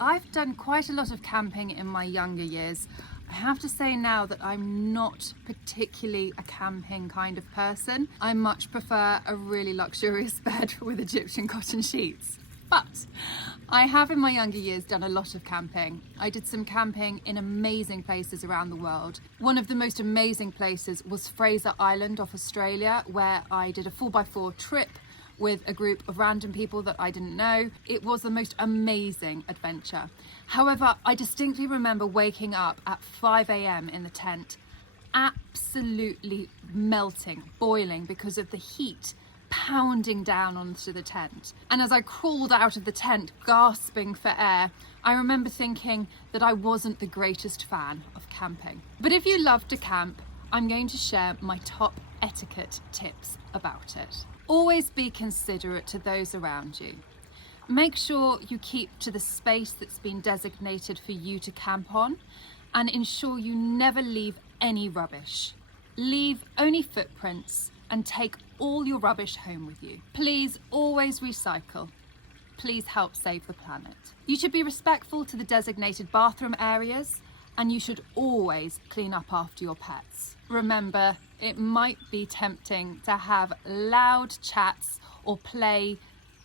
I've done quite a lot of camping in my younger years. I have to say now that I'm not particularly a camping kind of person. I much prefer a really luxurious bed with Egyptian cotton sheets. But I have in my younger years done a lot of camping. I did some camping in amazing places around the world. One of the most amazing places was Fraser Island off Australia, where I did a 4x4 trip with a group of random people that I didn't know. It was the most amazing adventure. However, I distinctly remember waking up at 5 a.m. in the tent, absolutely melting, boiling because of the heat pounding down onto the tent. And as I crawled out of the tent, gasping for air, I remember thinking that I wasn't the greatest fan of camping. But if you love to camp, I'm going to share my top etiquette tips about it. Always be considerate to those around you. Make sure you keep to the space that's been designated for you to camp on, and ensure you never leave any rubbish. Leave only footprints and take all your rubbish home with you. Please always recycle. Please help save the planet. You should be respectful to the designated bathroom areas, and you should always clean up after your pets. Remember, it might be tempting to have loud chats or play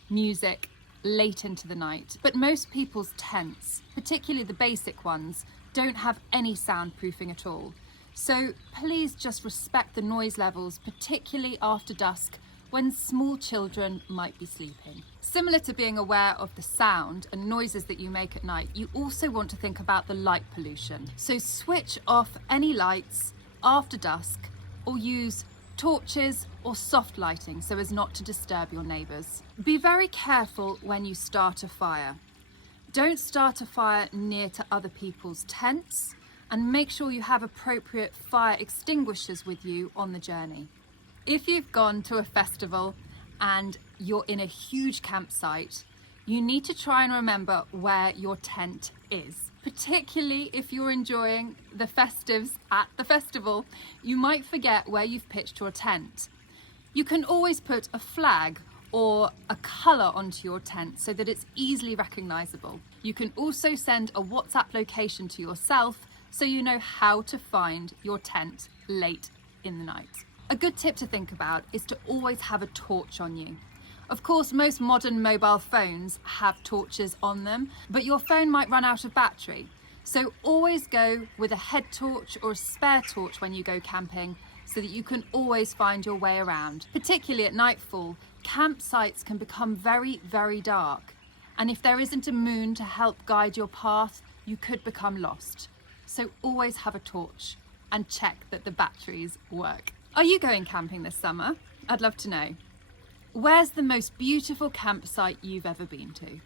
music late into the night, but most people's tents, particularly the basic ones, don't have any soundproofing at all. So please just respect the noise levels, particularly after dusk when small children might be sleeping. Similar to being aware of the sound and noises that you make at night, you also want to think about the light pollution. So switch off any lights after dusk, or use torches or soft lighting so as not to disturb your neighbours. Be very careful when you start a fire. Don't start a fire near to other people's tents, and make sure you have appropriate fire extinguishers with you on the journey. If you've gone to a festival and you're in a huge campsite, you need to try and remember where your tent is. Particularly if you're enjoying the festives at the festival, you might forget where you've pitched your tent. You can always put a flag or a colour onto your tent so that it's easily recognisable. You can also send a WhatsApp location to yourself so you know how to find your tent late in the night. A good tip to think about is to always have a torch on you. Of course, most modern mobile phones have torches on them, but your phone might run out of battery. So always go with a head torch or a spare torch when you go camping so that you can always find your way around. Particularly at nightfall, campsites can become very, very dark. And if there isn't a moon to help guide your path, you could become lost. So always have a torch and check that the batteries work. Are you going camping this summer? I'd love to know. Where's the most beautiful campsite you've ever been to?